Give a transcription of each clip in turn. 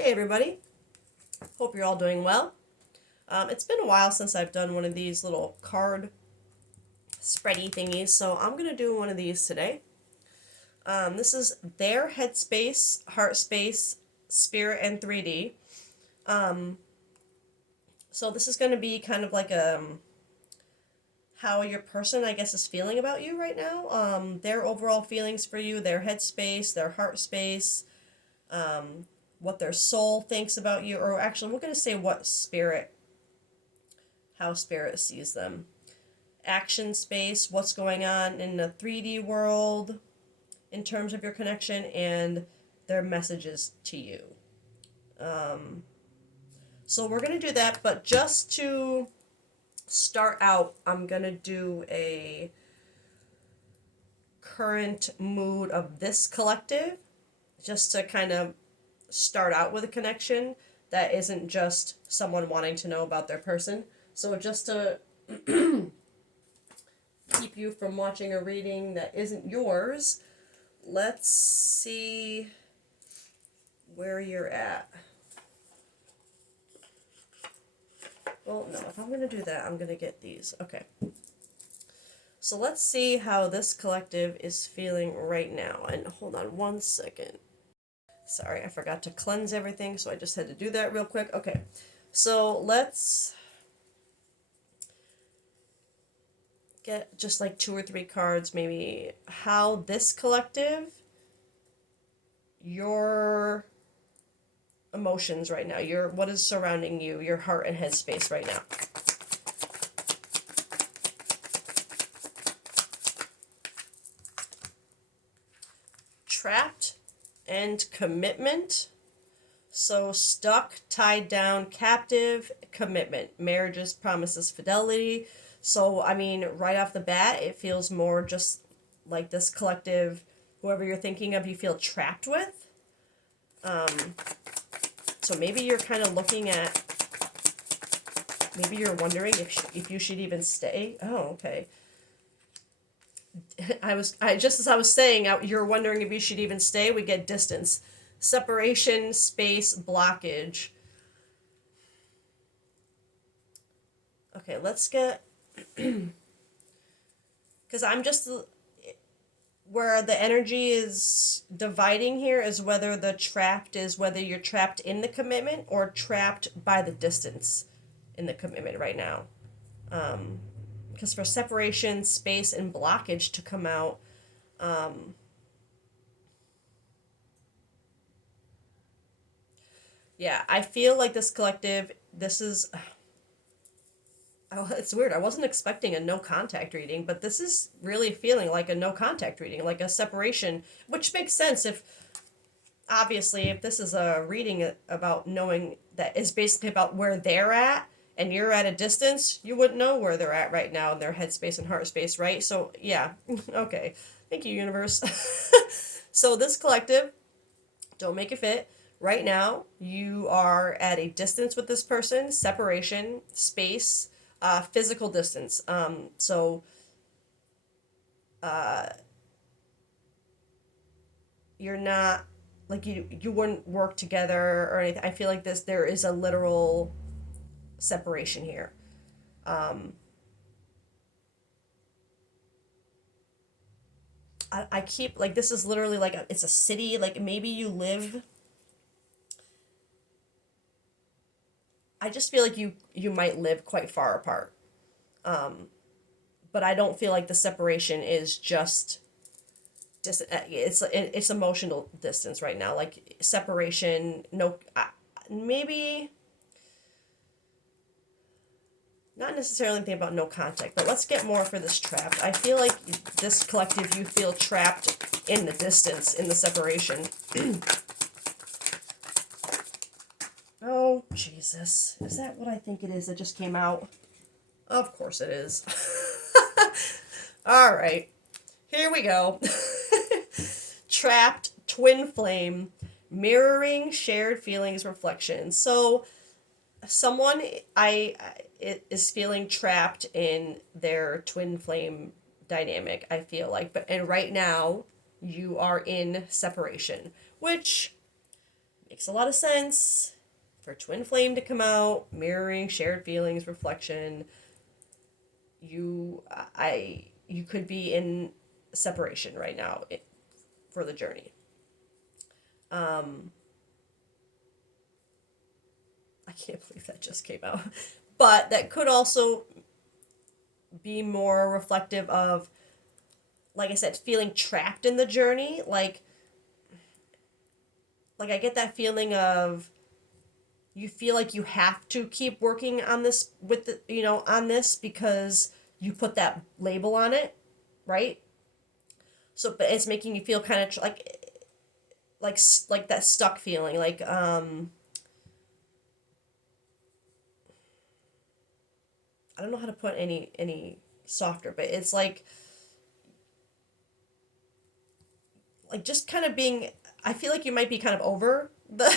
Hey everybody, hope you're all doing well. It's been a while since I've done one of these little card spready thingies, so I'm going to do one of these today. This is their Headspace, Heart Space, Spirit, and 3D. Um, so this is going to be kind of like how your person, I guess, is feeling about you right now. Their overall feelings for you, their headspace, their heart space, what their soul thinks about you, or actually, we're going to say how spirit sees them. Action space, what's going on in the 3D world in terms of your connection, and their messages to you. Um, so we're going to do that, but just to start out, I'm going to do a current mood of this collective, just to kind of start out with a connection that isn't just someone wanting to know about their person. So just to keep you from watching a reading that isn't yours, let's see where you're at. Well, no, if I'm going to do that, I'm going to get these. Okay. So let's see how this collective is feeling right now. And hold on one second. Sorry, I forgot to cleanse everything, so I just had to do that real quick. Okay. So let's get just like 2 or 3 cards, maybe how this collective, your emotions right now, what is surrounding you, your heart and head space right now. Trapped and commitment. So stuck, tied down, captive, commitment. Marriages, promises, fidelity. So, I mean, right off the bat, it feels more just like this collective, whoever you're thinking of, you feel trapped with. So maybe you're kind of looking at, maybe you're wondering if you should even stay. Oh, okay. Just as I was saying, you're wondering if you should even stay. We get distance, separation, space, blockage. Okay, let's get, because I'm just where the energy is dividing here is whether you're trapped in the commitment or trapped by the distance in the commitment right now. Because for separation, space, and blockage to come out, yeah, I feel like this collective, this is, oh, it's weird. I wasn't expecting a no contact reading, but this is really feeling like a no contact reading, like a separation, which makes sense if, obviously, if this is a reading about knowing that is basically about where they're at and you're at a distance, you wouldn't know where they're at right now in their headspace and heart space, right? So, yeah, okay. Thank you, universe. So, this collective, don't make it fit. Right now, you are at a distance with this person, separation, space, physical distance. You're not like you wouldn't work together or anything. I feel like there is a literal separation here. Um, I keep like this is literally like it's a city. Like maybe you live. I just feel like you might live quite far apart. But I don't feel like the separation is just it's emotional distance right now, like separation. No, maybe not necessarily anything about no contact, but let's get more for this trapped. I feel like this collective, you feel trapped in the distance, in the separation. Oh, Jesus. Is that what I think it is that just came out? Of course it is. All right. Here we go. Trapped, twin flame, mirroring shared feelings, reflections. So someone is feeling trapped in their twin flame dynamic, I feel like, and right now you are in separation, which Makes a lot of sense for twin flame to come out, mirroring shared feelings, reflection. You could be in separation right now for the journey. Um, I can't believe that just came out. But that could also be more reflective of, like I said, feeling trapped in the journey. Like I get that feeling of you feel like you have to keep working on this with the, on this because you put that label on it, right? So, but it's making you feel kind of like that stuck feeling, I don't know how to put any softer, but it's like just kind of being. I feel like you might be kind of over the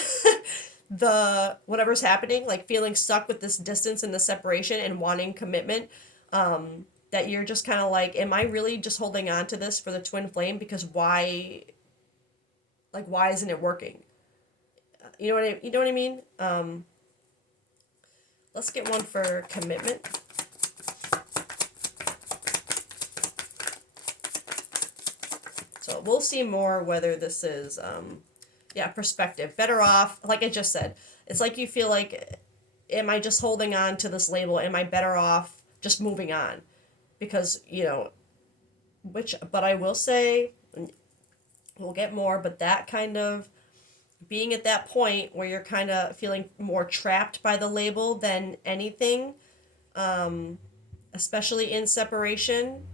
the whatever's happening, like feeling stuck with this distance and the separation and wanting commitment. That you're just kind of like, am I really just holding on to this for the twin flame? Because why isn't it working? You know what I mean? Let's get one for commitment. So we'll see more whether this is, yeah, perspective. Better off, like I just said, it's like you feel like, am I just holding on to this label? Am I better off just moving on? Because, but I will say, we'll get more, but that kind of being at that point where you're kind of feeling more trapped by the label than anything, especially in separation.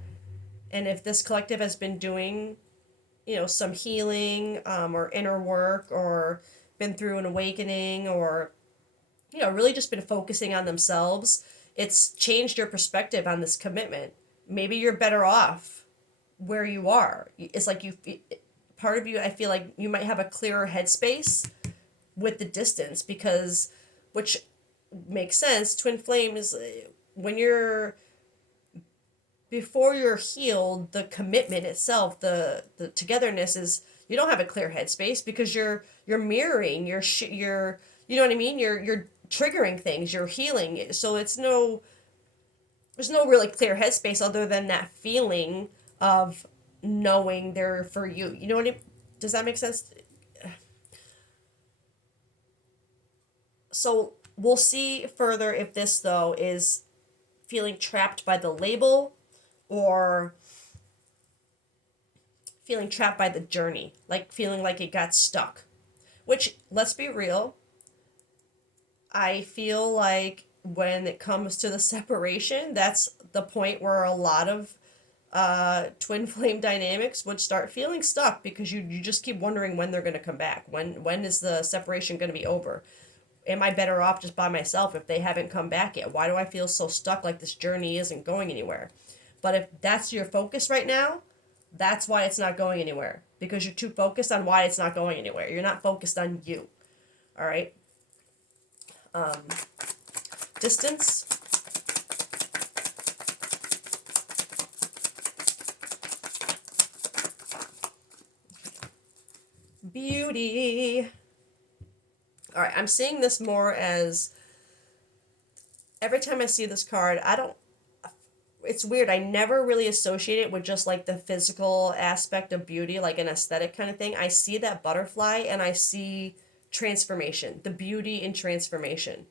And if this collective has been doing some healing, or inner work, or been through an awakening, or really just been focusing on themselves, it's changed your perspective on this commitment. Maybe you're better off where you are. It's like part of you, I feel like you might have a clearer headspace with the distance, because, which makes sense. Twin flame is, when you're before you're healed, the commitment itself, the togetherness is, you don't have a clear headspace because you're mirroring, you're you know what I mean, you're triggering things, you're healing. So there's no really clear headspace other than that feeling of knowing they're for you. You know what I mean? Does that make sense? So we'll see further if this though is feeling trapped by the label, or feeling trapped by the journey, like feeling like it got stuck. Which, let's be real, I feel like when it comes to the separation, that's the point where a lot of twin flame dynamics would start feeling stuck, because you just keep wondering when they're going to come back. When is the separation going to be over? Am I better off just by myself if they haven't come back yet? Why do I feel so stuck, like this journey isn't going anywhere? But if that's your focus right now, that's why it's not going anywhere. Because you're too focused on why it's not going anywhere. You're not focused on you. All right? Um, Distance. Beauty. All right, I'm seeing this more as, every time I see this card, it's weird. I never really associate it with just like the physical aspect of beauty, like an aesthetic kind of thing. I see that butterfly and I see transformation, the beauty in transformation.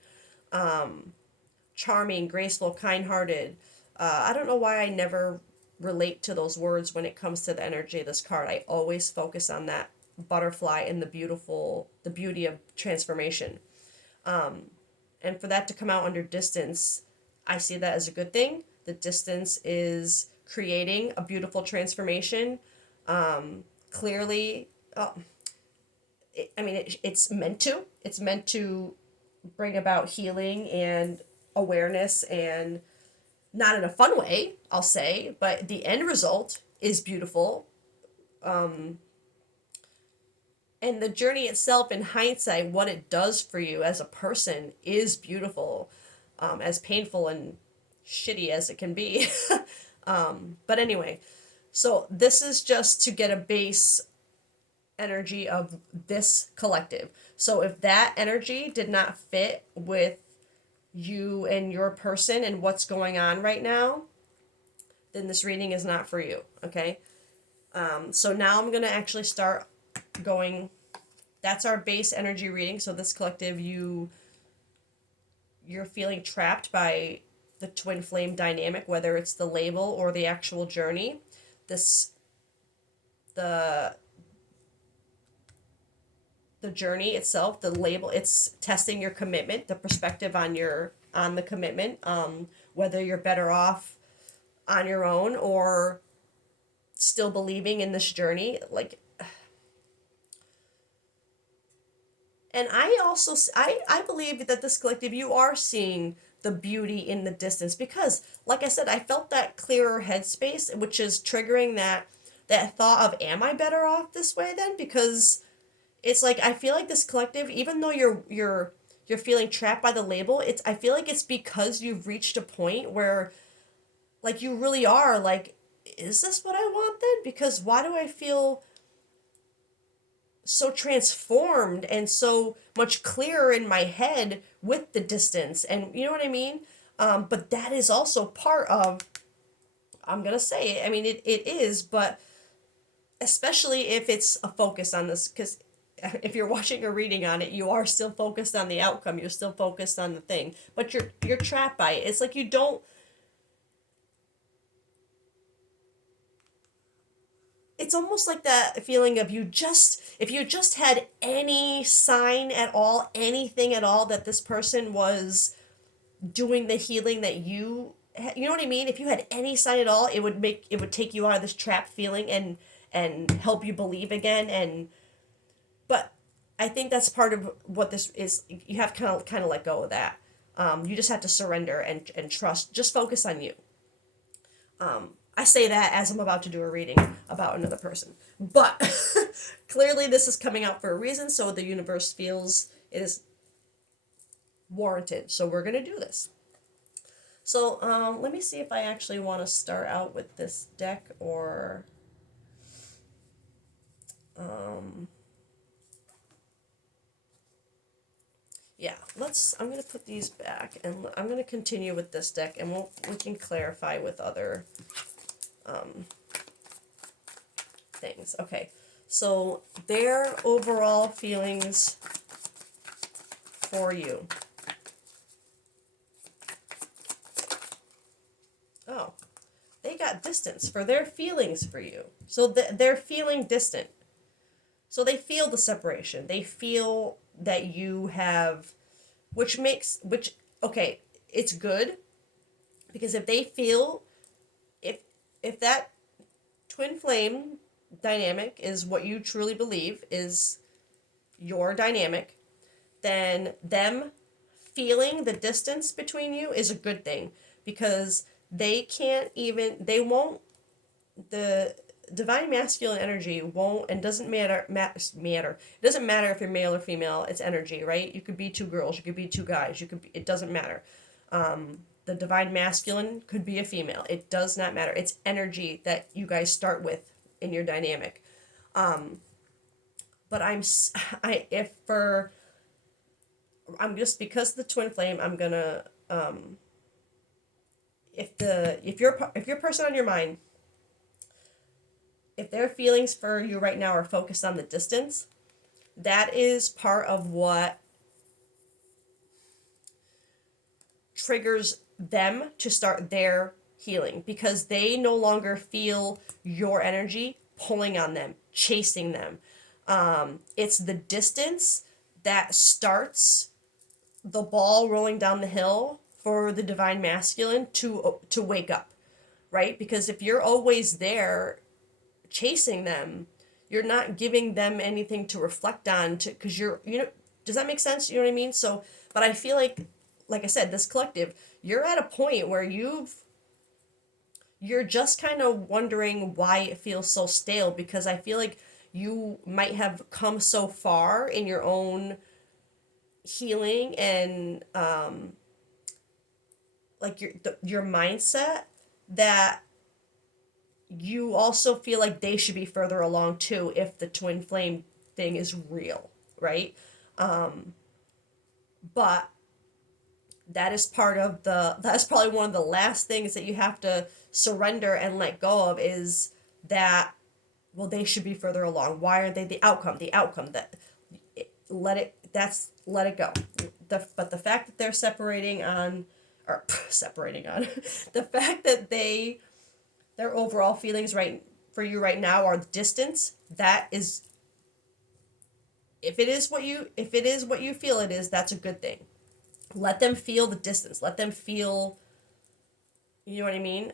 Charming, graceful, kind-hearted. I don't know why I never relate to those words when it comes to the energy of this card. I always focus on that butterfly and the beauty of transformation. And for that to come out under distance, I see that as a good thing. The distance is creating a beautiful transformation. Clearly, it's meant to. It's meant to bring about healing and awareness, and not in a fun way, I'll say, but the end result is beautiful. And the journey itself, in hindsight, what it does for you as a person is beautiful, as painful and shitty as it can be. But anyway, so this is just to get a base energy of this collective. So if that energy did not fit with you and your person and what's going on right now, then this reading is not for you. Okay. So now I'm going to actually start going. That's our base energy reading. So this collective, you're feeling trapped by the twin flame dynamic, whether it's the label or the actual journey. This the the journey itself, the label, it's testing your commitment, the perspective on the commitment, whether you're better off on your own or still believing in this journey. Like, and I believe that this collective, you are seeing the beauty in the distance because, like I said, I felt that clearer headspace, which is triggering that thought of, am I better off this way then? Because it's like I feel like this collective, even though you're feeling trapped by the label, it's I feel like it's because you've reached a point where like you really are like, is this what I want then? Because why do I feel so transformed and so much clearer in my head with the distance? And you know what I mean? But that is also part of, I'm gonna say it, I mean it is, but especially if it's a focus on this, because if you're watching a reading on it, you are still focused on the outcome, you're still focused on the thing, but you're trapped by it. It's like you don't, it's almost like that feeling of, you just, if you just had any sign at all, anything at all, that this person was doing the healing that you know what I mean, if you had any sign at all, it would take you out of this trapped feeling and help you believe again. And but I think that's part of what this is. You have kind of let go of that. You just have to surrender and trust. Just focus on you. I say that as I'm about to do a reading about another person, but clearly this is coming out for a reason. So the universe feels it is warranted. So we're gonna do this. So let me see if I actually want to start out with this deck or um, yeah, I'm going to put these back and I'm going to continue with this deck, and we can clarify with other um, things. Okay, so their overall feelings for you. Oh, they got distance for their feelings for you. So they're feeling distant. So they feel the separation. They feel that you have, which okay, it's good, because if they feel, if if that twin flame dynamic is what you truly believe is your dynamic, then them feeling the distance between you is a good thing, because they won't, the divine masculine energy won't, and doesn't matter, it doesn't matter if you're male or female, it's energy, right? You could be two girls, you could be two guys, it doesn't matter. The divine masculine could be a female, it does not matter, it's energy that you guys start with in your dynamic. But I if for I'm just, because of the twin flame, I'm gonna if your person on your mind, if their feelings for you right now are focused on the distance, that is part of what triggers them to start their healing, because they no longer feel your energy pulling on them, chasing them. It's the distance that starts the ball rolling down the hill for the divine masculine to wake up, right? Because if you're always there chasing them, you're not giving them anything to reflect on, to, because does that make sense? You know what I mean? So, but I feel like I said, this collective, you're at a point where you're just kind of wondering why it feels so stale, because I feel like you might have come so far in your own healing and like your mindset, that you also feel like they should be further along too if the twin flame thing is real, right? But that is part of that's probably one of the last things that you have to surrender and let go of, is that, well, they should be further along. Why aren't they? The outcome that, let it go. But the fact that they're separating on, or separating on, the fact that their overall feelings right for you right now are distance, that is, if it is what you feel it is, that's a good thing. Let them feel the distance. Let them feel, you know what I mean?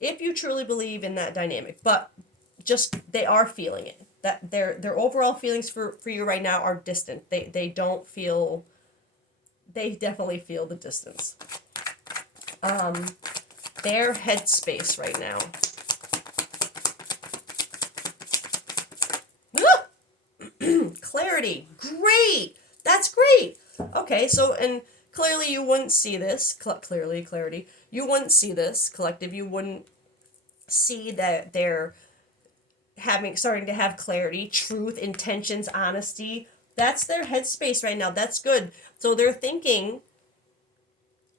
If you truly believe in that dynamic, but just, they are feeling it. That their overall feelings for you right now are distant. They don't feel, they definitely feel the distance. Their headspace right now. Clarity. Great. That's great. Okay, so, and clearly you wouldn't see this. Clarity. You wouldn't see this, collective. You wouldn't see that they're starting to have clarity, truth, intentions, honesty. That's their headspace right now. That's good. So they're thinking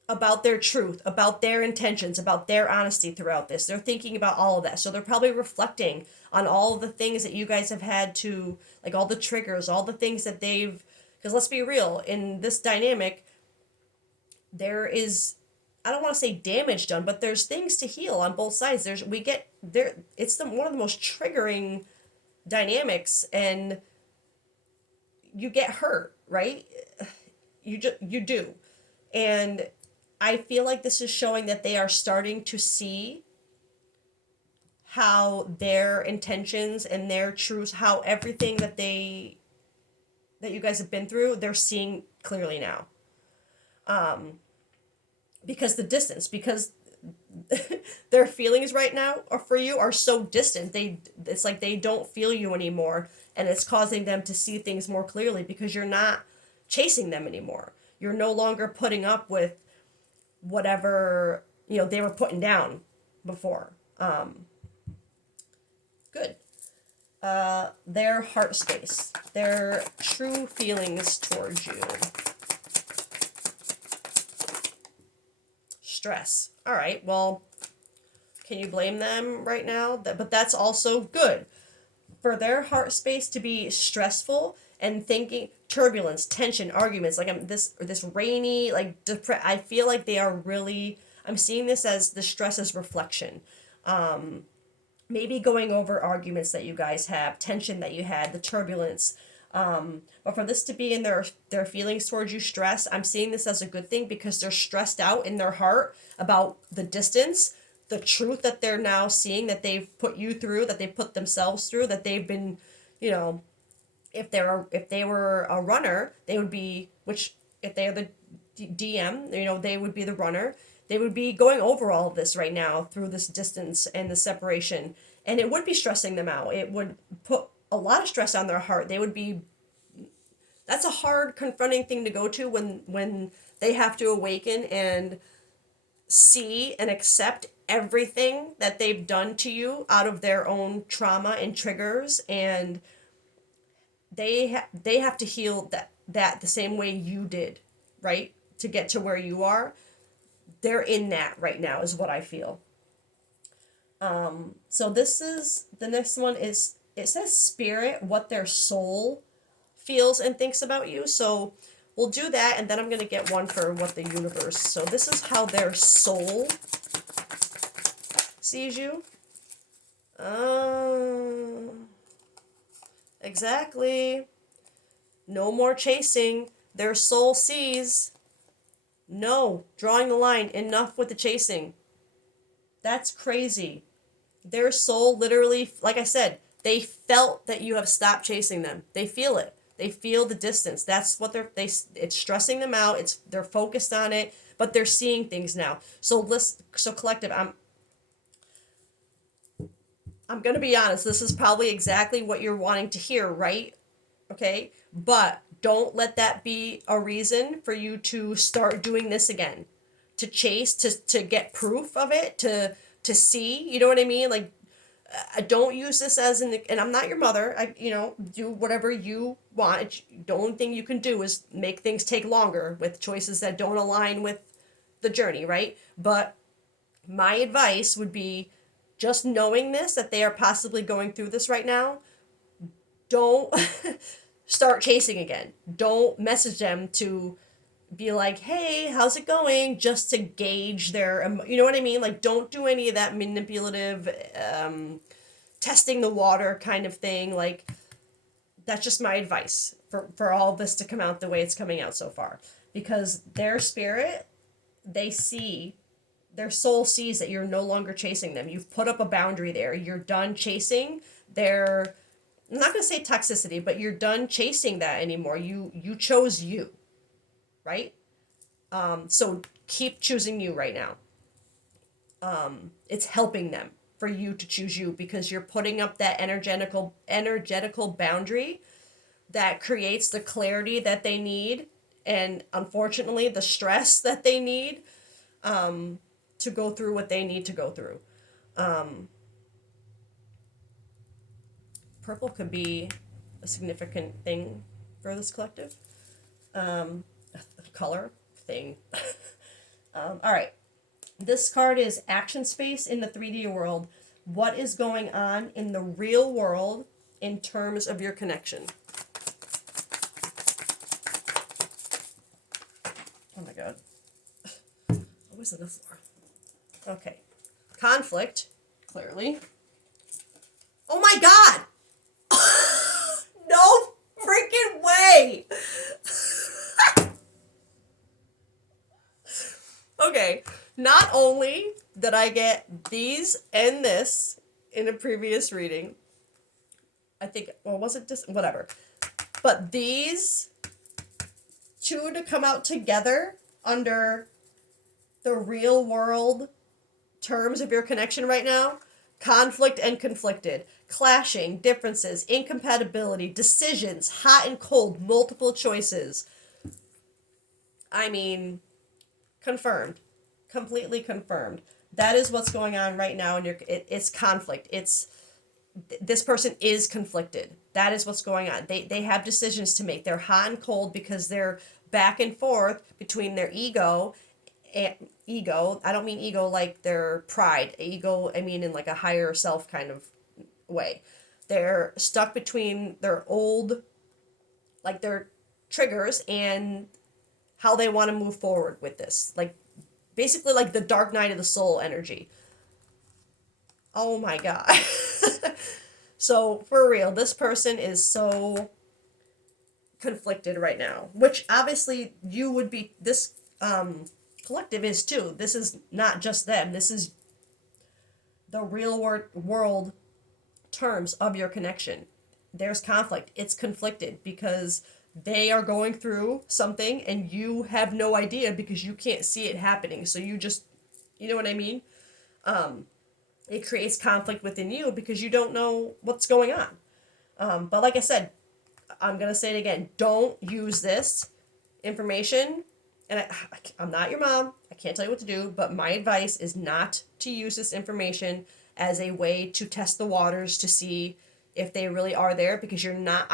about their truth, about their intentions, about their honesty throughout this. They're thinking about all of that. So they're probably reflecting on all of the things that you guys have had to, like all the triggers, all the things that they've, because let's be real, in this dynamic, there is, I don't want to say damage done, but there's things to heal on both sides. It's one of the most triggering dynamics, and you get hurt, right? You do. And I feel like this is showing that they are starting to see how their intentions and their truths, how everything that you guys have been through, they're seeing clearly now. Because the distance, because their feelings right now are for you are so distant. It's like they don't feel you anymore, and it's causing them to see things more clearly because you're not chasing them anymore. You're no longer putting up with whatever, they were putting down before. Good. Their heart space, their true feelings towards you. Stress. All right, well, can you blame them right now? But that's also good. For their heart space to be stressful and thinking, turbulence, tension, arguments, like this rainy, like I feel like they are really, I'm seeing this as the stress as reflection. Maybe going over arguments that you guys have, tension that you had, the turbulence. But for this to be in their feelings towards you, stress, I'm seeing this as a good thing because they're stressed out in their heart about the distance, the truth that they're now seeing, that they've put you through, that they put themselves through, that they've been, if they were a runner, they would be, which if they're the DM, they would be the runner. They would be going over all of this right now through this distance and the separation, and it would be stressing them out. It would put a lot of stress on their heart. That's a hard, confronting thing to go to when they have to awaken and see and accept everything that they've done to you out of their own trauma and triggers, and they have to heal that the same way you did, right? To get to where you are. They're in that right now is what I feel. So this is, the next one is, it says spirit, what their soul feels and thinks about you. So we'll do that, and then I'm going to get one for what the universe. So this is how their soul sees you. Exactly. No more chasing. Their soul sees, no, drawing the line, enough with the chasing. That's crazy. Their soul literally, like I said, they felt that you have stopped chasing them. They feel it. They feel the distance. That's what it's stressing them out. They're focused on it, but they're seeing things now. So collective, I'm going to be honest. This is probably exactly what you're wanting to hear, right? Okay? But don't let that be a reason for you to start doing this again. to chase, to get proof of it, to see, you know what I mean? Like, I don't use this as an, and I'm not your mother. I, do whatever you want. The only thing you can do is make things take longer with choices that don't align with the journey, right? But my advice would be, just knowing this, that they are possibly going through this right now, don't start chasing again. Don't message them to be like, hey, how's it going? Just to gauge their, you know what I mean? Like, don't do any of that manipulative, testing the water kind of thing. Like, that's just my advice for all this to come out the way it's coming out so far. Because their spirit, their soul sees that you're no longer chasing them. You've put up a boundary there. You're done chasing their, I'm not going to say toxicity, but you're done chasing that anymore. You chose you, right? So keep choosing you right now. It's helping them for you to choose you, because you're putting up that energetical boundary that creates the clarity that they need, and unfortunately the stress that they need, to go through what they need to go through. Purple could be a significant thing for this collective. A color thing. All right. This card is action space in the 3D world. What is going on in the real world in terms of your connection? Oh my God. Always on the floor. Okay. Conflict, clearly. Oh my God! No freaking way! Okay. Not only did I get these and this in a previous reading, I think, well, was it just, whatever. But these two to come out together under the real world terms of your connection right now: conflict and conflicted, clashing, differences, incompatibility, decisions, hot and cold, multiple choices. I mean, confirmed. Completely confirmed. That is what's going on right now, and it's conflict. It's, this person is conflicted. That is what's going on. They have decisions to make. They're hot and cold because they're back and forth between their ego. I don't mean ego like their pride. Ego, I mean in like a higher self kind of way. They're stuck between their old, like their triggers, and how they want to move forward with this. Like, basically like the dark night of the soul energy. Oh my God. So for real, this person is so conflicted right now, which obviously you would be, this collective is too. This is not just them. This is the real world terms of your connection. There's conflict. It's conflicted because they are going through something and you have no idea because you can't see it happening. So you just, you know what I mean? It creates conflict within you because you don't know what's going on. But like I said, I'm going to say it again. Don't use this information. And I'm not your mom. I can't tell you what to do. But my advice is not to use this information as a way to test the waters to see if they really are there, because you're not.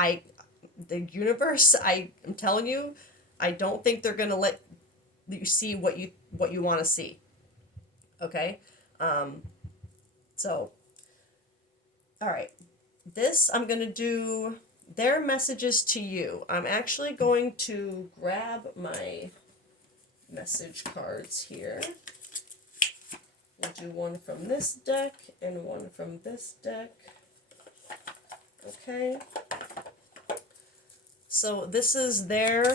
The universe, I'm telling you, I don't think they're going to let you see what you want to see. Okay? So, all right. This, I'm going to do their messages to you. I'm actually going to grab my message cards here. We'll do one from this deck and one from this deck. Okay. So this is their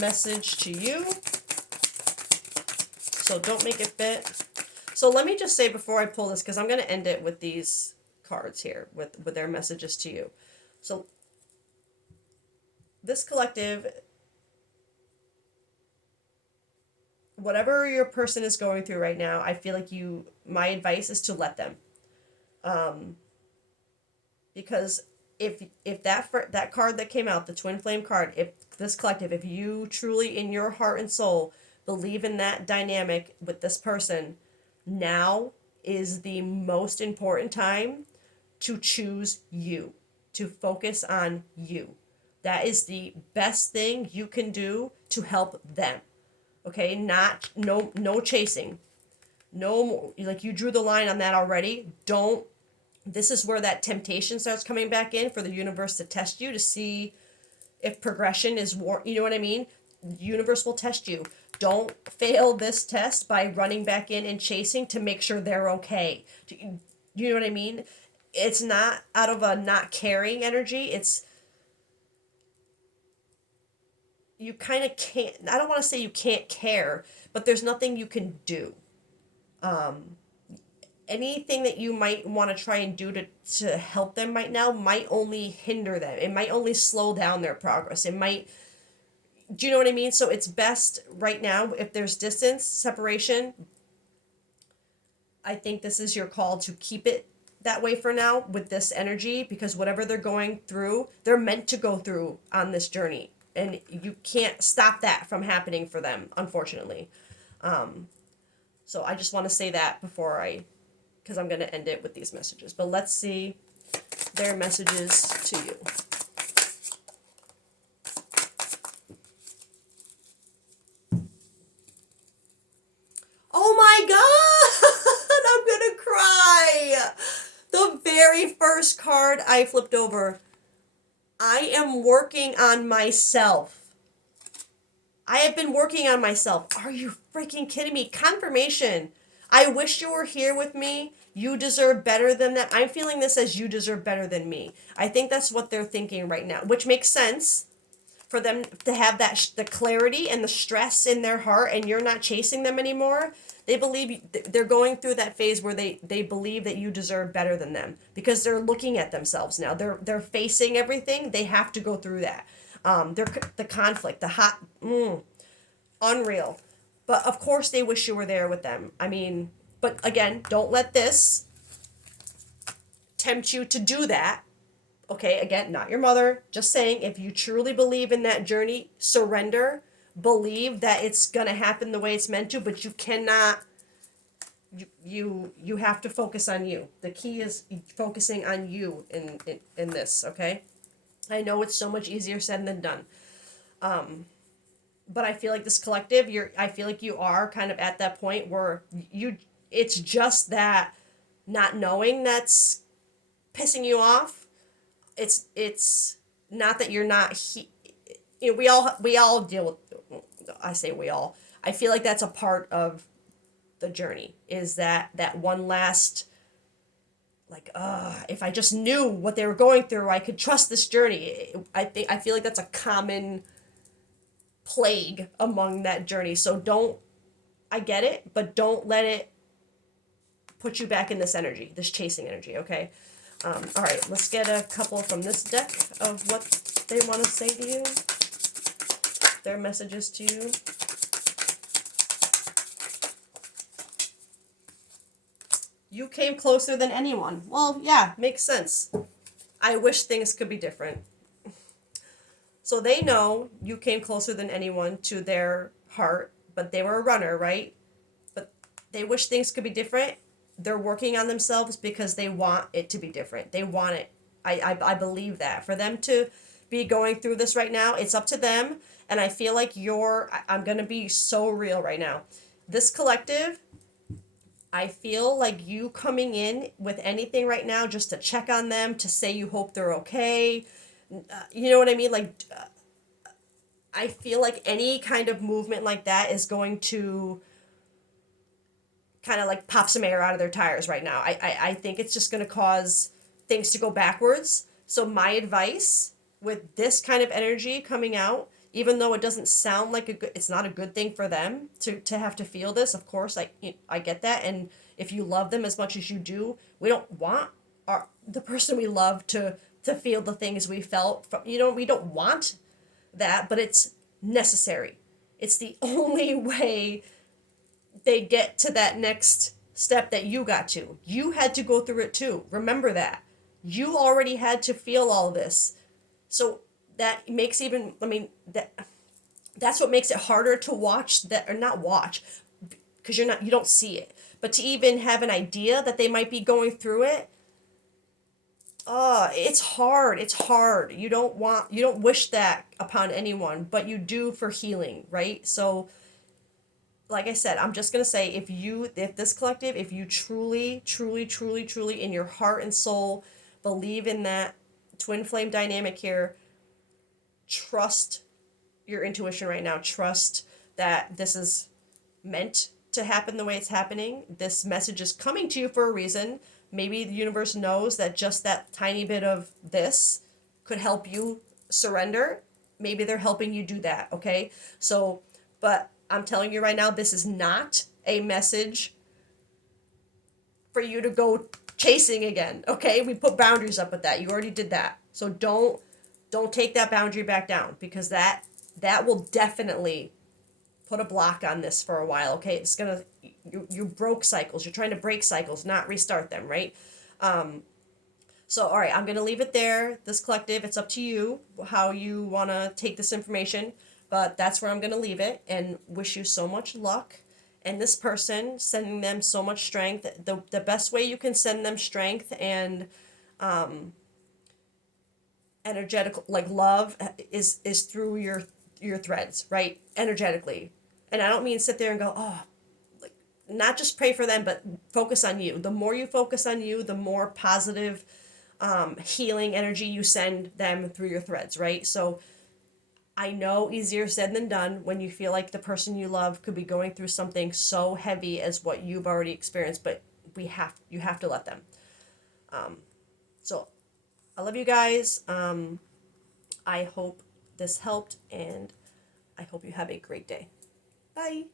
message to you. So don't make it fit. So let me just say before I pull this, because I'm going to end it with these cards here, with their messages to you. So this collective, whatever your person is going through right now, I feel like my advice is to let them. Because if that card that came out, the twin flame card, if this collective, if you truly in your heart and soul believe in that dynamic with this person, now is the most important time to choose you, to focus on you. That is the best thing you can do to help them. Okay? Not no chasing. No more, like you drew the line on that already. Don't, this is where that temptation starts coming back in for the universe to test you to see if progression is you know what I mean? The universe will test you. Don't fail this test by running back in and chasing to make sure they're okay. You know what I mean? It's not out of a not caring energy. It's, you kind of can't, I don't want to say you can't care, but there's nothing you can do. Anything that you might want to try and do to help them right now might only hinder them. It might only slow down their progress. It might, do you know what I mean? So it's best right now, if there's distance, separation, I think this is your call to keep it that way for now with this energy, because whatever they're going through, they're meant to go through on this journey. And you can't stop that from happening for them, unfortunately. So I just want to say that before because I'm going to end it with these messages. But let's see their messages to you. Oh my God! I'm going to cry! The very first card I flipped over. I am working on myself. I have been working on myself. Are you freaking kidding me? Confirmation. I wish you were here with me. You deserve better than that. I'm feeling this as you deserve better than me. I think that's what they're thinking right now, which makes sense for them to have that the clarity and the stress in their heart, and you're not chasing them anymore. They believe they're going through that phase where they believe that you deserve better than them because they're looking at themselves now. They're facing everything. They have to go through that. The conflict, the hot, unreal. But of course they wish you were there with them. I mean, but again, don't let this tempt you to do that. Okay, again, not your mother. Just saying, if you truly believe in that journey, surrender. Believe that it's gonna happen the way it's meant to, but you cannot. You have to focus on you. The key is focusing on you in this. Okay, I know it's so much easier said than done. But I feel like this collective, I feel like you are kind of at that point where it's just that not knowing that's pissing you off. It's not that you're not you know, we all deal with, I say we all, I feel like that's a part of the journey, is that one last, like, if I just knew what they were going through, I could trust this journey. I feel like that's a common plague among that journey. So I get it, but don't let it put you back in this energy, this chasing energy, okay? All right, let's get a couple from this deck of what they want to say to you, their messages to you. You came closer than anyone. Well, yeah, makes sense. I wish things could be different. So they know you came closer than anyone to their heart, but they were a runner, right? But they wish things could be different. They're working on themselves because they want it to be different. They want it. I believe that. For them to be going through this right now, it's up to them. And I feel like I'm going to be so real right now. This collective, I feel like you coming in with anything right now just to check on them, to say you hope they're okay. You know what I mean? Like, I feel like any kind of movement like that is going to kind of like pop some air out of their tires right now. I think it's just going to cause things to go backwards. So my advice with this kind of energy coming out, even though it doesn't sound like it's not a good thing for them to have to feel this. Of course, I get that. And if you love them as much as you do, we don't want the person we love to feel the things we felt. We don't want that, but it's necessary. It's the only way they get to that next step that you got to. You had to go through it too. Remember that. You already had to feel all this. So that makes that That's what makes it harder to watch that, or not watch, because you don't see it, but to even have an idea that they might be going through it. It's hard. It's hard. You don't wish that upon anyone, but you do for healing, right? So, like I said, I'm just going to say, if this collective, if you truly, truly, truly, truly in your heart and soul believe in that twin flame dynamic here, trust your intuition right now. Trust that this is meant to happen the way it's happening. This message is coming to you for a reason. Maybe the universe knows that just that tiny bit of this could help you surrender. Maybe they're helping you do that, okay? So, but I'm telling you right now, this is not a message for you to go chasing again, okay? We put boundaries up with that. You already did that. So don't take that boundary back down, because that will definitely put a block on this for a while, okay? It's gonna, you broke cycles. You're trying to break cycles, not restart them, right? So, all right, I'm gonna leave it there. This collective, it's up to you how you wanna take this information, but that's where I'm gonna leave it. And wish you so much luck. And this person, sending them so much strength. The best way you can send them strength and energetic, like love, is through your threads, right? Energetically. And I don't mean sit there and go, oh, not just pray for them, but focus on you. The more you focus on you, the more positive, healing energy you send them through your threads, right? So I know easier said than done when you feel like the person you love could be going through something so heavy as what you've already experienced, but you have to let them. So I love you guys. I hope this helped, and I hope you have a great day. Bye.